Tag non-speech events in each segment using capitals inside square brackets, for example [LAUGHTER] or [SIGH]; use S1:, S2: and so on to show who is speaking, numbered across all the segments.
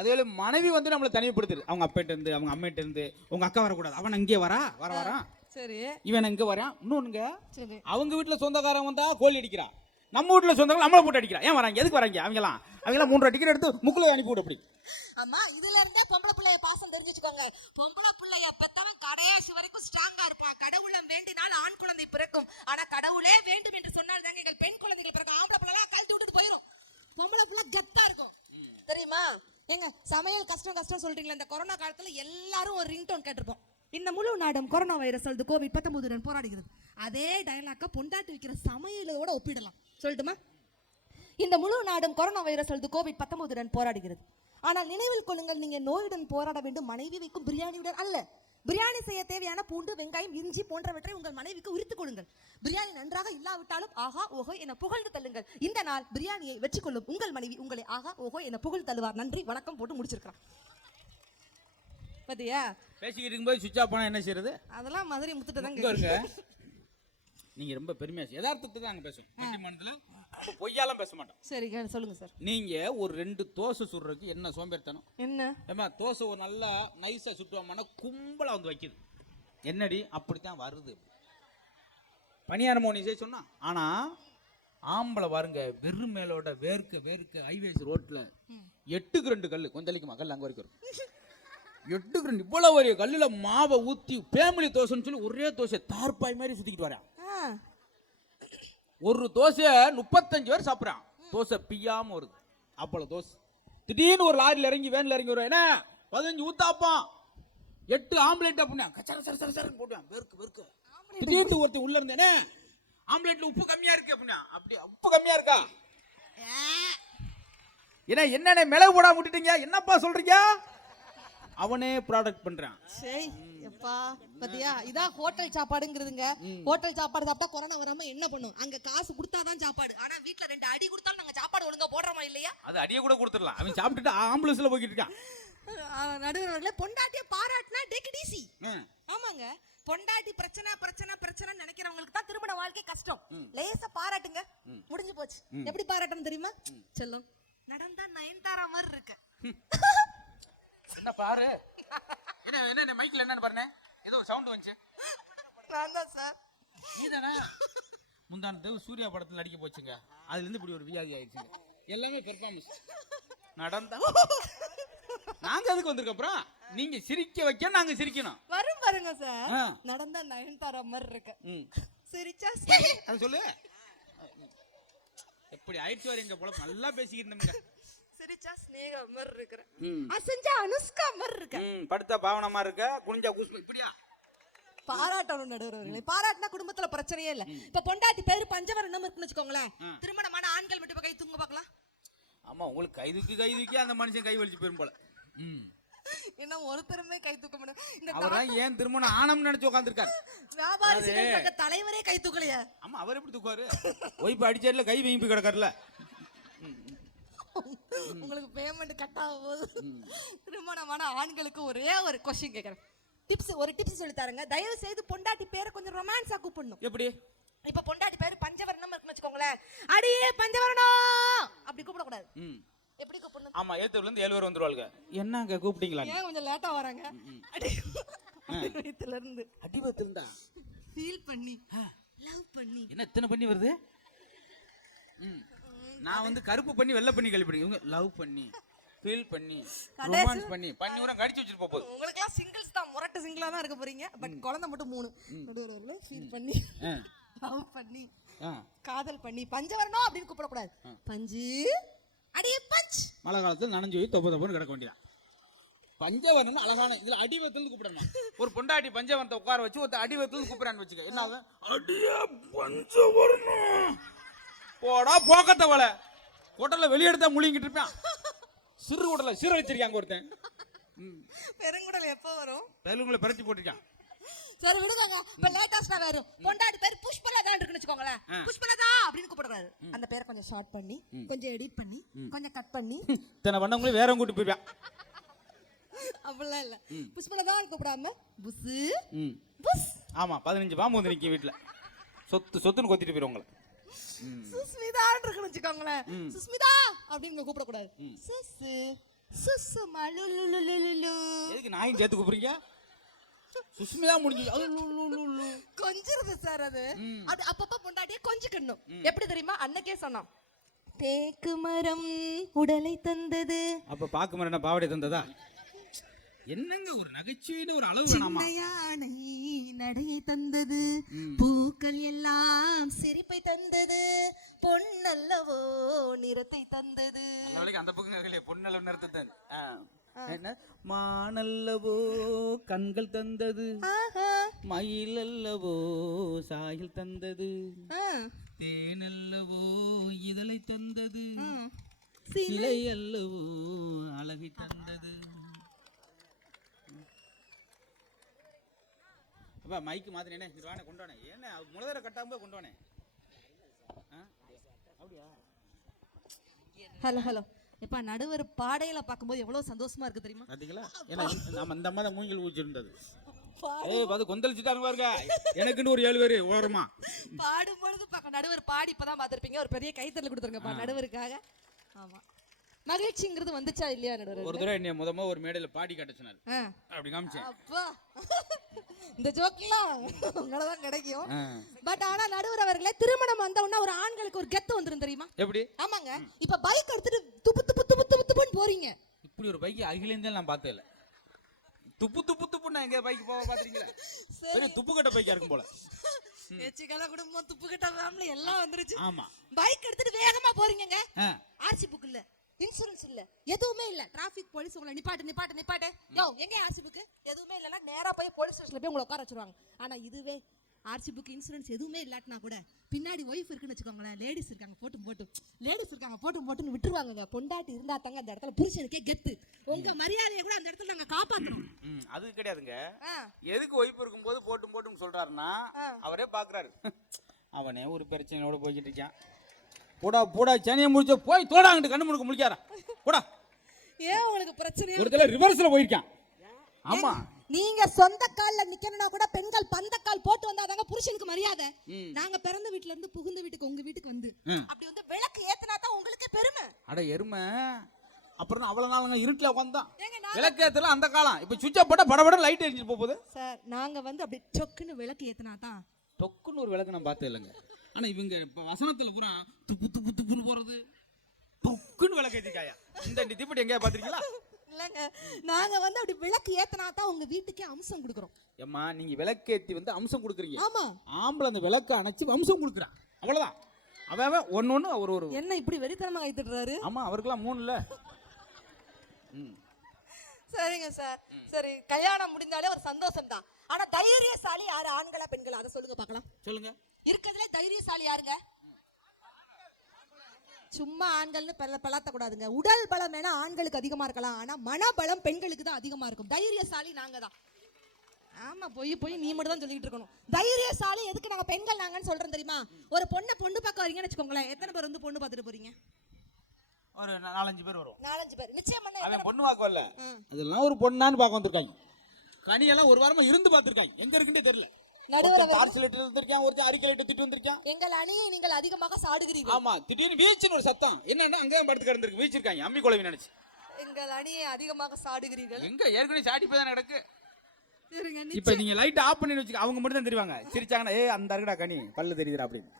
S1: அதுவே மனைவி வந்து நம்மளை தனிமைப்படுத்துது. அவங்க அப்பிட்ட இருந்து அவங்க அம்மிட்ட இருந்து உங்க அக்கா வரக்கூடாது. அவன் அங்கே வரா வர வரான்
S2: சரி.
S1: இவன் இங்க வரான் இன்னொன்னுங்க
S2: சரி.
S1: அவங்க வீட்டுல சொந்தக்காரன் வந்தா கோழி அடிக்கிறா. நம்ம வீட்டுல சொந்தக்காரன் நம்மளை போட்டு அடிக்கிறா. ஏன் வராங்க? எதுக்கு வராங்க? அவங்கலாம் அவங்கலாம் மூன்றரை டிக்கெட் எடுத்து முக்குல அனுப்பி விடு அப்படி.
S2: அம்மா இதுல இருந்தே பொம்பளை பிள்ளைய பாசம் தெரிஞ்சு வச்சுக்கோங்க. பொம்பளை பிள்ளைய பெத்தவன் கடையாசி வரைக்கும் ஸ்ட்ராங்கா இருப்பான். கடவுளம் வேண்டினால் ஆண் குழந்தை பிறக்கும். ஆனா கடவுளே வேண்டும் என்று சொன்னால் தாங்க எங்கள் பெண் குழந்தைகள் பிறக்கும். ஆம்பளை பிள்ளை கழட்டி விட்டுட்டு போயிரும். பொம்பளை பிள்ளை கெத்தா இருக்கும். தெரியுமா? ஏங்க சமையல் கஷ்டம் கஷ்டம் சொல்றீங்களா இந்த கொரோனா காலத்துல எல்லாரும் ஒரு ரிங்டோன் கேட்டிருப்போம். இந்த முழு நாடும் கொரோனா வைரஸ் அல்லது கோவிட் பத்தொன்பதுடன் போராடுகிறது. அதே டயலாக்க பொண்டாட்டி வைக்கிற சமையலோட ஒப்பிடலாம். சொல்லட்டுமா? இந்த முழு நாடும் கொரோனா வைரஸ் அல்லது கோவிட் பத்தொன்பதுடன் போராடுகிறது. ஆனால் நினைவில் கொள்ளுங்கள் நீங்க நோயுடன் போராட வேண்டும் மனைவி வைக்கும் பிரியாணியுடன் அல்ல. பிரியாணி செய்ய தேவையான பூண்டு வெங்காயம் இஞ்சி போன்றவற்றை உங்கள் மனைவிக்கு உரித்து கொடுங்கள். பிரியாணி நன்றாக இல்லாவிட்டாலும் ஆஹா ஓஹோ என புகழ்ந்து தள்ளுங்கள். இந்த நாள் பிரியாணியை வெற்றி கொள்ளும் உங்கள் மனைவி உங்களை ஆஹா ஓஹோ என புகழ் தள்ளுவார். நன்றி வணக்கம் போட்டு முடிச்சிருக்கான் பாத்தியா?
S1: பேசிக்கிட்டு இருக்கும்போது சுவிட்ச் ஆஃப் பண்ணா என்ன செய்யறது
S2: அதெல்லாம் மதுரை முத்துட்டு
S1: இங்க இருங்க நீங்க ரொம்ப பெருமையா பேசு. யதார்த்தத்தை தான் அங்க பேசுவோம் நம்ம பொய்யாலாம் பேச மாட்டோம்.
S2: சரி சொல்லுங்க சார்.
S1: நீங்க ஒரு ரெண்டு தோசை சுடுறதுக்கு என்ன சோம்பேறித்தனம்?
S2: என்ன?
S1: ஏமா தோசை ஒரு நல்லா நைஸா சுட்டுவாங்கன்னா கும்பலா வந்து வைக்குது. என்னடி? அப்படித்தான் வருது. பணியாரமோ நீ செய்ய சொன்னா? ஆனா ஆம்பளை பாருங்க வெறும் மேலோட வேர்க்க வேர்க்க ஹைவேஸ் ரோட்ல எட்டுக்கு ரெண்டு கல்லு கொந்தளிக்குமா கல் அங்க வரைக்கும் [LAUGHS] இருக்கும். எட்டுக்கு ரெண்டு இவ்வளவு பெரிய கல்லுல மாவை ஊத்தி ஃபேமிலி தோசைன்னு சொல்லி ஒரே தோசை தார்பாய் மாதிரி சுத்திக்கிட்டு வரேன் ஒரு தோசையை முப்பத்தஞ்சு பேர் சாப்பிட்றான். தோசை பிய்யாம வருது. அவ்வளவு தோசை. திடீர்னு ஒரு லாரியில் இறங்கி வேன்ல இறங்கி வருவேன். என்ன? பதினஞ்சு ஊத்தாப்பான். எட்டு ஆம்லேட் அப்படின்னா கச்சர சர சர சரன்னு போடுவேன். வெறுக்கு வெறுக்கு. திடீர்னு ஒருத்தன் உள்ள இருந்தேனே ஆம்லேட்ல உப்பு கம்மியா இருக்கு அப்படின்னா அப்படி உப்பு கம்மியா இருக்கா? ஏன்னா என்னென்ன மிளகு போடாம விட்டுட்டீங்க? என்னப்பா சொல்றீங்க? அவனே ப்ராடக்ட் பண்றான்.
S2: சரி எப்பா பாத்தியா? இதான் ஹோட்டல் சாப்பாடுங்கிறதுங்க. ஹோட்டல் சாப்பாடு சாப்பிட்டா கொரோனா வராம என்ன பண்ணும்? அங்க காசு கொடுத்தாதான் சாப்பாடு. ஆனா வீட்ல ரெண்டு அடி கொடுத்தாலும் நாங்க சாப்பாடு ஒழுங்கா போடுறோமா இல்லையா?
S1: அது அடியே கூட கொடுத்துடலாம். அவன் சாப்பிட்டுட்டு ஆம்புலன்ஸ்ல போய்கிட்டு இருக்கான்.
S2: நடுவர்களே பொண்டாட்டிய பாராட்டினா டேக் ஈஸி
S1: ம்.
S2: ஆமாங்க. பொண்டாட்டி பிரச்சனை பிரச்சனை பிரச்சனை நினைக்கிறவங்களுக்கு தான் திருமண வாழ்க்கை கஷ்டம். லேசா பாராட்டுங்க. முடிஞ்சு போச்சு. எப்படி பாராட்டணும் தெரியுமா? செல்லம். நடந்தா நயன்தாரா மாதிரி இருக்கு. [LAUGHS]
S1: என்ன பாரு? என்ன என்ன மைக்கில் என்னன்னு பாருங்க ஏதோ சவுண்ட் வந்துச்சு.
S2: நான் தான் சார்.
S1: நீதானே? முந்தான தேவ சூர்யா படத்தில் நடிக்க போச்சுங்க. அதுல இருந்து இப்படி ஒரு வியாதி ஆயிடுச்சுங்க. எல்லாமே பெர்ஃபார்மன்ஸ் நடந்தா நாங்க அதுக்கு வந்திருக்கோம் அப்புறம்? நீங்க சிரிக்க வைக்க நாங்க சிரிக்கணும்.
S2: வரும் பாருங்க சார். நடந்தா நயன்தாரா மாதிரி இருக்கு. சிரிச்சா
S1: அது சொல்லு. எப்படி ஆயிடுச்சு வர எங்க பொழப்பு. நல்லா பேசிக்கிட்டு இருந்தோம்ங்க.
S2: சிரிச்சா ஸ்னேகா மாதிரி இருக்கிறேன் அசஞ்சா அனுஷ்கா மாதிரி இருக்க.
S1: ம் படுத்தா பாவனமா இருக்க? குனிஞ்சா குஷ்பு இப்படியா?
S2: பாராட்டணும் நடுவர்களே. பாராட்டினா குடும்பத்துல பிரச்சனையே இல்ல. இப்ப பொண்டாட்டி பேரு பஞ்சவரணம் இருக்குன்னு வச்சுக்கோங்களேன். திருமணமான ஆண்கள் மட்டும் கை தூங்க பார்க்கலாம்.
S1: ஆமா உங்களுக்கு கை தூக்கி கை தூக்கி அந்த மனுஷன் கை வலிச்சு போயிரும் போல.
S2: என்ன ஒருத்தருமே கை தூக்க முடியும் இந்த
S1: அவர்தான் ஏன் திருமணம் ஆனம்னு நினைச்சு உட்காந்துருக்காரு
S2: வியாபாரி சங்க தலைவரே கை தூக்கலையே.
S1: ஆமா அவர் எப்படி தூக்குவாரு? ஒய்ப்பு அடிச்சதுல கை வீங்கி கிடக்காருல.
S2: உங்களுக்கு பேமெண்ட் கட் ஆகும் போது திருமணமான ஆண்களுக்கு ஒரே ஒரு கொஸ்டின் கேக்குறேன். டிப்ஸ் ஒரு டிப்ஸ் சொல்லி தரேங்க. தயவு செய்து பொண்டாட்டி பேரை கொஞ்சம் ரொமான்ஸா கூப்பிடணும்.
S1: எப்படி?
S2: இப்ப பொண்டாட்டி பேரு பஞ்சவர்ணம் இருக்குன்னு வச்சுக்கோங்களேன். அடியே பஞ்சவர்ணம்! அப்படி கூப்பிடக்கூடாது. எப்படி கூப்பிடணும்?
S1: ஆமா ஏத்தூர்ல இருந்து ஏழு பேர் வந்துருவாளுங்க. என்னங்க கூப்பிட்டீங்களா?
S2: ஏன் கொஞ்சம் லேட்டா வராங்க? அடி வயித்துல இருந்து
S1: அடிபத்து இருந்தா
S2: ஃபீல் பண்ணி லவ் பண்ணி.
S1: என்ன இத்தனை பண்ணி வருது? ம். நான் வந்து கருப்பு பண்ணி வெள்ளை பண்ணி கழிப்பிடுங்க இவங்க லவ் பண்ணி ஃபீல் பண்ணி ரொமான்ஸ் பண்ணி பண்ணி உரம் கடிச்சு வச்சிட்டு போகுது
S2: உங்களுக்குலாம் சிங்கிள்ஸ் தான் முரட்டு சிங்கிளா தான் இருக்க போறீங்க. பட் குழந்தை மட்டும் மூணு. நடுவர்களே ஃபீல் பண்ணி. லவ் பண்ணி காதல் பண்ணி பஞ்சவரணம் அப்படின்னு கூப்பிடக்கூடாது. பஞ்சு அடியே பஞ்ச்.
S1: மழை காலத்துல நனைஞ்சு போய் தொப்ப தொப்பன்னு கிடக்க வேண்டியதான் பஞ்சவர்ணன் அழகான இதுல அடிவத்துல கூப்பிடணும். ஒரு பொண்டாட்டி பஞ்சவரத்தை உட்கார வச்சு ஒரு அடிவத்துல கூப்பிடான்னு வச்சுக்க. என்ன அடிய பஞ்சவர்ணம் போடா போக்கத்த வலை ஹோட்டல்ல வெளியெடுத்தா முழுங்கிட்டு இருப்பான். சிறு ஹோட்டல்ல சீரழிச்சிருக்காங்க ஒருத்தன்.
S2: பெருங்குடல் எப்போ வரும்?
S1: தெலுங்குல பரட்டி போட்டிருக்கான்.
S2: சரி விடுங்க இப்ப லேட்டஸ்டா வேற. பொண்டாட்டி பேர் புஷ்பலதா இருக்குன்னு வச்சுக்கோங்களேன். புஷ்பலதா அப்படின்னு கூப்பிடக்கூடாது அந்த பேரை கொஞ்சம் ஷார்ட் பண்ணி கொஞ்சம் எடிட் பண்ணி கொஞ்சம் கட் பண்ணி.
S1: இத்தனை பண்ணவங்களே வேற கூட்டி போயிருப்பான்
S2: அப்படிலாம் இல்ல. புஷ்பலதான் கூப்பிடாம
S1: ம்.
S2: புஸ்.
S1: ஆமா பதினஞ்சு பாம்பு வந்து நிக்க வீட்டுல சொத்து சொத்துன்னு கொத்திட்டு போயிரும் உங்களை.
S2: சுஸ்மிதான்னு இருக்குன்னு வச்சுக்கோங்களேன். சுஸ்மிதா! அப்படின்னு கூப்பிடக்கூடாது. சுசு சுசுமா லுலுலுலுலுலு.
S1: எதுக்கு நாயும் சேர்த்து கூப்பிடுறீங்க? சுஷ்மிதா முடிஞ்சு. அது.
S2: கொஞ்சிருது சார் அது. அப்படி அப்பப்ப பொண்டாட்டியே கொஞ்சிக்கணும். எப்படி தெரியுமா? அன்னைக்கே சொன்னான். தேக்கு மரம் உடலை தந்தது.
S1: அப்ப பாக்கு மரம் பாவடை தந்ததா? என்னங்க ஒரு நகைச்சுவைன்னு ஒரு அளவு வேணாமா
S2: யானை நடையை தந்தது. பூக்கள் எல்லாம் சிரிப்பை தந்தது பொன்னல்லவோ நிறத்தை தந்தது
S1: அந்த பக்கம் பொன்னளவு நிறுத்தத்தன் என்ன மானல்லவோ கண்கள் தந்தது
S2: ஆஹா.
S1: மயிலல்லவோ சாயல் தந்தது. தேனல்லவோ இதழை தந்தது. சிலை அல்லவோ அழகை தந்தது அப்பா மைக்கு மாத்தினே இது வானே கொண்டு வானே என்ன முளதர கட்டாம கொண்டு வானே? அப்படியா?
S2: Hello hello. எப்பா நடுவர் பாடையில பார்க்கும்போது எவ்வளவு சந்தோஷமா இருக்கு தெரியுமா?
S1: பாத்தீங்களா? ஏன்னா நம்ம அந்த அம்மா தான் மூங்கில் ஊச்சிருந்தது. ஏய் பாத்து கொந்தளிச்சுட்டாங்க பாருங்க. எனக்குன்னு ஒரு ஏழு பேரு ஓரமா.
S2: பாடும் பொழுது பார்க்க நடுவர் பாடி இப்பதான் பார்த்திருப்பீங்க. ஒரு பெரிய கைத்தறல் கொடுத்துருங்கப்பா நடுவருக்காக. ஆமா. மகிழ்ச்சிங்கிறது வந்துச்சா இல்லையா நடுவர்
S1: ஒரு தடவை என்னைய முத முத ஒரு மேடையில பாடி காட்ட சொன்னாரு. அப்படி காமிச்சேன்.
S2: அப்பா. இந்த ஜோக்லாம் உங்களதான் கிடைக்கும்.
S1: ஆ.
S2: பட் ஆனா நடுவர் அவர்களே திருமணம் வந்த உடனே ஒரு ஆண்களுக்கு ஒரு கெத்து வந்துரும் தெரியுமா?
S1: எப்படி?
S2: ஆமாங்க. இப்ப பைக் எடுத்துட்டு துப்பு துப்பு துப்பு துப்பு துப்புன்னு போறீங்க.
S1: இப்படி ஒரு பைக் அகிலேந்தே நான் பார்த்தே இல்ல. துப்பு துப்பு துப்பு நான் எங்க பைக் போக பாத்துறீங்களா பெரிய துப்பு கட்ட பைக்கா இருக்கும் போல. [LAUGHS]
S2: எச்சிக்கல குடும்பம் துப்பு கிட்ட ஃபேமிலி எல்லாம் வந்துருச்சு.
S1: ஆமா.
S2: பைக் எடுத்துட்டு வேகமா போறீங்கங்க. ஆர்சி புக் இல்ல இன்சூரன்ஸ் இல்ல. எதுவுமே இல்ல. டிராஃபிக் போலீஸ் உங்களை நிப்பாட்டு நிப்பாட்டு நிப்பாட்டு. யோ எங்க ஆர்சி புக் எதுவுமே இல்லனா நேரா போய் போலீஸ் ஸ்டேஷன்ல போய் உங்களை உட்கார வச்சிருவாங்க. ஆனா இதுவே ஆர்சி புக் இன்சூரன்ஸ் எதுவுமே இல்லாட்டினா கூட பின்னாடி ஒய்ஃப் இருக்குன்னு வச்சுக்கோங்களேன் லேடிஸ் இருக்காங்க போட்டும் போட்டு லேடிஸ் இருக்காங்க போட்டும் போட்டுன்னு விட்டுருவாங்க பொண்டாட்டி இருந்தா தாங்க அந்த இடத்துல புருஷனுக்கே கெத்து. உங்க மரியாதையை கூட அந்த இடத்துல நாங்க காப்பாத்துறோம்
S1: அது கிடையாதுங்க. எதுக்கு ஒய்ப்பு இருக்கும்போது போட்டும் போட்டும் சொல்றாருன்னா. அவரே பாக்குறாரு. [LAUGHS] அவனே ஒரு பிரச்சனையோட போய்கிட்டு இருக்கான். போடா போடா சனியை முடிச்ச போய் தோடாங்கிட்டு கண்ணு முழுக்க முழிக்காரா போடா.
S2: ஏன் உங்களுக்கு பிரச்சனையா
S1: ஒரு தடவை ரிவர்ஸ்ல போயிருக்கான். ஆமா.
S2: நீங்க சொந்த கால்ல நிக்கணும்னா கூட பெண்கள் பந்த கால் போட்டு வந்தாதாங்க புருஷனுக்கு மரியாதை. நாங்க பிறந்த வீட்ல இருந்து புகுந்த வீட்டுக்கு உங்க வீட்டுக்கு வந்து. அப்படி வந்து விளக்கு ஏத்துனா தான் உங்களுக்கு பெருமை.
S1: அட எருமை. அப்புறம் அவ்வளவு நாளுங்க இருட்டுல உட்காந்தான்
S2: ஏங்க நான்
S1: விளக்கேத்துல அந்த காலம். இப்ப சுவிட்ச போட்டா படபட லைட் எரிஞ்சிட்டு போகுது.
S2: சார் நாங்க வந்து அப்படி சொக்குன்னு விளக்கு ஏத்துனா தான்.
S1: டொக்குன்னு ஒரு விளக்கு நான் பார்த்தே இல்லைங்க. ஆனா இவங்க இப்ப வசனத்துல பூரா துப்பு துப்பு துப்புன்னு போறது. டொக்குன்னு விளக்கு ஏத்திக்காயா? இந்த தீப்பெட்டி எங்கேயா பாத்திருக்கீங்களா?
S2: இல்லங்க நாங்க வந்து அப்படி விளக்கு ஏத்துனா தான் உங்க வீட்டுக்கே அம்சம் கொடுக்குறோம்.
S1: ஏம்மா நீங்க விளக்கேத்தி வந்து அம்சம் கொடுக்குறீங்க.
S2: ஆமா.
S1: ஆம்பளை அந்த விளக்க அணைச்சு அம்சம் கொடுக்குறான் அவ்வளவுதான். அவன் அவன் ஒன்னு ஒன்று ஒரு ஒரு.
S2: என்ன இப்படி வெறித்தனமா கைத்துடுறாரு
S1: ஆமா அவருக்கெல்லாம் மூணுல ம்.
S2: சரிங்க சார். சரி கல்யாணம் முடிந்தாலே ஒரு சந்தோஷம் தான் ஆனா தைரியசாலி யாரு? ஆண்களா பெண்களா? அதை சொல்லுங்க பார்க்கலாம்.
S1: சொல்லுங்க.
S2: இருக்கிறதுல தைரியசாலி யாருங்க? சும்மா ஆண்கள்னு பெல பெலாத்த கூடாதுங்க உடல் பலம் வேணா ஆண்களுக்கு அதிகமா இருக்கலாம். ஆனா மனபலம் பெண்களுக்கு தான் அதிகமா இருக்கும். தைரியசாலி நாங்க தான். ஆமா போய் போய் நீ மட்டும் தான் சொல்லிட்டு இருக்கணும். தைரியசாலி எதுக்கு நாங்க பெண்கள் நாங்கன்னு சொல்றோம் தெரியுமா? ஒரு பொண்ணை பொண்ணு பார்க்க வரீங்கன்னு வச்சுக்கோங்களேன். எத்தனை பேர் வந்து பொண்ணு பார்த்துட்டு போறீங்க?
S1: ஒரு நாலஞ்சு பேர் வரும்
S2: நாலஞ்சு பேர். நிச்சயம் பண்ண
S1: பொண்ணு பார்க்க வரல.
S2: ம்.
S1: அதெல்லாம் ஒரு பொண்ணான்னு பார்க்க வந்திருக்காங்க. கனியெல்லாம் ஒரு வாரமா இருந்து பார்த்திருக்காங்க. எங்க இருக்குன்னே தெரியல.
S2: நடுவர
S1: டார்ச் லைட் வந்திருக்கான் ஒருத்தன் அறிக்கை லைட் திட்டு வந்திருக்கான்.
S2: எங்கள் அணியை நீங்கள் அதிகமாக சாடுகிறீர்கள்.
S1: ஆமா திடீர்னு வீச்சுன்னு ஒரு சத்தம். என்னன்னா அங்கேயும் படுத்து கிடந்திருக்கு வீச்சிருக்காங்க அம்மி குழவி நினைச்சு.
S2: எங்கள் அணியை அதிகமாக சாடுகிறீர்கள்.
S1: எங்க ஏற்கனவே சாடி போய் தானே கிடக்கு?
S2: இருங்க
S1: இப்ப நீங்க லைட் ஆஃப் பண்ணி வச்சுக்க அவங்க மட்டும் தான் தெரிவாங்க. சிரிச்சாங்கன்னா ஏ அந்த இருக்குடா கனி பல்லு தெரியுதுடா அப்படின்னு.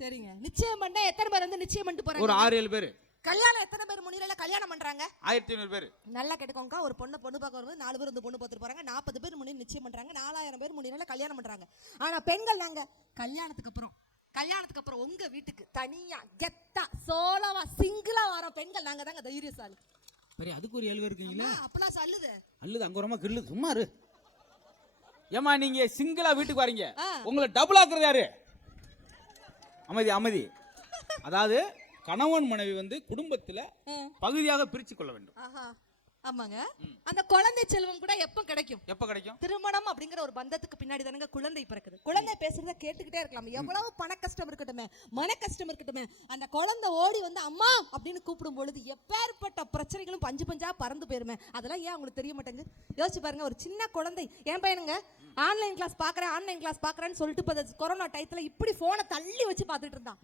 S2: சரிங்க. நிச்சயம் பண்ண எத்தனை பேர் வந்து நிச்சயம் பண்ணிட்டு
S1: ஒரு
S2: போறாங்க
S1: ஆறு ஏழு பேர்.
S2: கல்யாணம் எத்தனை பேர் முன்னிலையில கல்யாணம் பண்றாங்க?
S1: ஆயிரத்தி ஐநூறு பேர்.
S2: நல்லா கேட்டுக்கோங்க. ஒரு பொண்ணு பொண்ணு பார்க்க வரும்போது நாலு பேர் வந்து பொண்ணு பார்த்துட்டு போறாங்க. நாற்பது பேர் நிச்சயம் பண்றாங்க. நாலாயிரம் பேர் முன்னிலையில கல்யாணம் பண்றாங்க. ஆனா பெண்கள் நாங்க கல்யாணத்துக்கு அப்புறம் கல்யாணத்துக்கு அப்புறம் உங்க வீட்டுக்கு தனியா கெத்தா சோலவா சிங்கிளா வர பெண்கள் நாங்க தாங்க தைரியசாலி.
S1: சரி அதுக்கு ஒரு பேர் இருக்கீங்களா?
S2: அப்பெல்லாம் சொல்லுது.
S1: அல்லது அங்க வரமா கில்லு சும்மா இரு. ஏமா நீங்க சிங்கிளா வீட்டுக்கு வரீங்க. உங்களை டபுள் ஆக்குறது யாரு? அமைதி அமைதி. அதாவது கணவன் மனைவி வந்து குடும்பத்துல. பகுதியாக பிரிச்சு கொள்ள வேண்டும்
S2: ஆமாங்க. அந்த குழந்தை செல்வம் கூட எப்போ கிடைக்கும்?
S1: எப்ப கிடைக்கும்?
S2: திருமணம் அப்படிங்கிற ஒரு பந்தத்துக்கு பின்னாடி தானங்க குழந்தை பிறக்குது. குழந்தை பேசுறத கேட்டுக்கிட்டே இருக்கலாம். எவ்வளவு பண கஷ்டம் இருக்கட்டுமே மன கஷ்டம் இருக்கட்டுமே அந்த குழந்தை ஓடி வந்து அம்மா! அப்படின்னு கூப்பிடும் பொழுது எப்பேற்பட்ட பிரச்சனைகளும் பஞ்சு பஞ்சா பறந்து போயிருமே. அதெல்லாம் ஏன் உங்களுக்கு தெரிய மாட்டேங்குது? யோசிச்சு பாருங்க ஒரு சின்ன குழந்தை. என் பையனுங்க? ஆன்லைன் கிளாஸ் பாக்குறேன் ஆன்லைன் கிளாஸ் பாக்குறேன்னு சொல்லிட்டு இப்போ கொரோனா டயத்துல இப்படி போனை தள்ளி வச்சு பார்த்துட்டு இருந்தான்.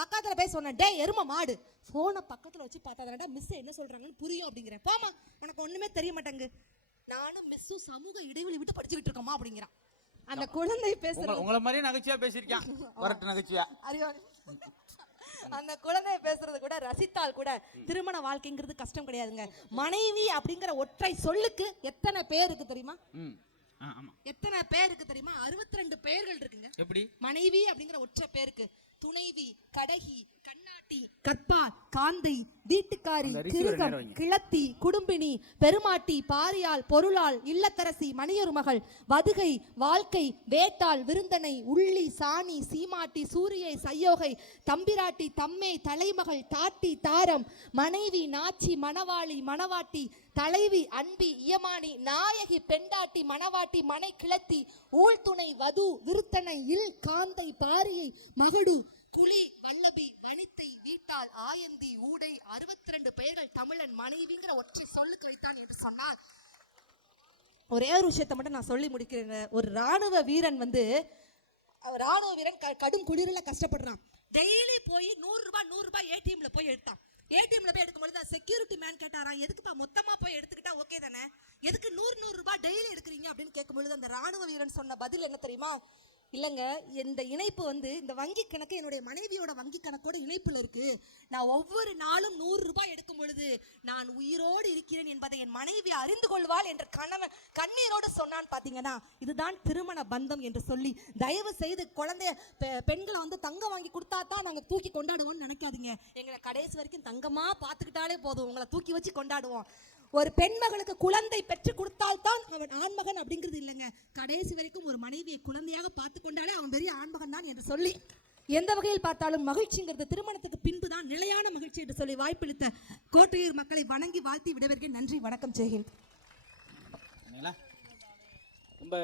S2: பக்கத்துல போய் சொன்னேன் டே எரும மாடு. போனை பக்கத்துல வச்சு பார்த்தா மிஸ் என்ன சொல்றாங்கன்னு புரியும் அப்படிங்கிறேன். போமா உனக்கு ஒண்ணுமே தெரிய மாட்டேங்கு நானும் மிஸ்ஸும் சமூக இடைவெளி விட்டு படிச்சுக்கிட்டு இருக்கோமா அப்படிங்கிறான். அந்த குழந்தை பேசுற
S1: உங்களை மாதிரியே நகைச்சுவையா பேசியிருக்கான். [LAUGHS] வரட்டு நகைச்சுவையா.
S2: அறிவாளி அந்த குழந்தைய பேசுறது கூட ரசித்தால் கூட திருமண வாழ்க்கைங்கிறது கஷ்டம் கிடையாதுங்க. மனைவி அப்படிங்கிற ஒற்றை சொல்லுக்கு எத்தனை பேர் இருக்கு தெரியுமா? எத்தனை பேர் இருக்கு தெரியுமா? அறுபத்தி ரெண்டு பேர்கள் இருக்குங்க.
S1: எப்படி?
S2: மனைவி அப்படிங்கிற ஒற்றை பேருக்கு. துணைவி கடகி கண்ணாட்டி கற்பா காந்தை வீட்டுக்காரி கிருகம். கிளத்தி குடும்பினி பெருமாட்டி பாரியாள் பொருளாள் இல்லத்தரசி மணியொரு மகள் வதுகை வாழ்க்கை வேட்டாள் விருந்தனை உள்ளி சாணி சீமாட்டி சூரியை சையோகை தம்பிராட்டி தம்மை தலைமகள் தாட்டி தாரம் மனைவி நாச்சி மணவாளி மணவாட்டி தலைவி அன்பி இயமானி நாயகி பெண்டாட்டி மணவாட்டி மனை கிளத்தி ஊழ்துணை வது விருத்தனை இல் காந்தை பாரியை மகடு குழி வல்லபி வனித்தை வீட்டாள் ஆயந்தி ஊடை அறுபத்தி ரெண்டு பெயர்கள் தமிழன் மனைவிங்கிற ஒற்றை சொல்லுக்கு வைத்தான் என்று சொன்னார். ஒரே ஒரு விஷயத்த மட்டும் நான் சொல்லி முடிக்கிறேங்க. ஒரு ராணுவ வீரன் வந்து ராணுவ வீரன் க- கடும் குளிரில் கஷ்டப்படுறான். டெய்லி போய் நூறு ரூபாய் நூறு ரூபாய் ஏடிஎம்ல போய் எடுத்தான். ஏடிஎம்ல போய் எடுக்கும்போது செக்யூரிட்டி மேன் கேட்டாராம் எதுக்குப்பா மொத்தமா போய் எடுத்துக்கிட்டா ஓகே தானே? எதுக்கு நூறு நூறு ரூபாய் டெய்லி எடுக்கிறீங்க? அப்படின்னு கேட்கும்பொழுது அந்த ராணுவ வீரன் சொன்ன பதில் என்ன தெரியுமா? இல்லைங்க இந்த இணைப்பு வந்து இந்த வங்கி கணக்கு என்னுடைய மனைவியோட வங்கி கணக்கோட இணைப்பில் இருக்கு. நான் ஒவ்வொரு நாளும் நூறு ரூபாய் எடுக்கும் பொழுது நான் உயிரோடு இருக்கிறேன் என்பதை என் மனைவி அறிந்து கொள்வாள் என்ற கணவன் கண்ணீரோடு சொன்னான் பார்த்தீங்கன்னா இதுதான் திருமண பந்தம் என்று சொல்லி தயவு செய்து குழந்தைய பெ- பெண்களை வந்து தங்கம் வாங்கி கொடுத்தா தான் நாங்கள் தூக்கி கொண்டாடுவோம்னு நினைக்காதீங்க. எங்களை கடைசி வரைக்கும் தங்கமாக பார்த்துக்கிட்டாலே போதும். உங்களை தூக்கி வச்சு கொண்டாடுவோம். ஒரு பெண் மகளுக்கு குழந்தை பெற்று கொடுத்தால்தான் அவன் ஆண்மகன் அப்படிங்கிறது இல்லைங்க. கடைசி வரைக்கும் ஒரு மனைவியை குழந்தையாக பார்த்து கொண்டாலே அவன் பெரிய ஆண்மகன் தான் என்று சொல்லி எந்த வகையில் பார்த்தாலும் மகிழ்ச்சிங்கிறது திருமணத்துக்கு பின்பு தான் நிலையான மகிழ்ச்சி என்று சொல்லி வாய்ப்பளித்த கோட்டையூர் மக்களை வணங்கி வாழ்த்தி விடவர்கள் நன்றி வணக்கம் செய்கிறேன்
S1: ரொம்ப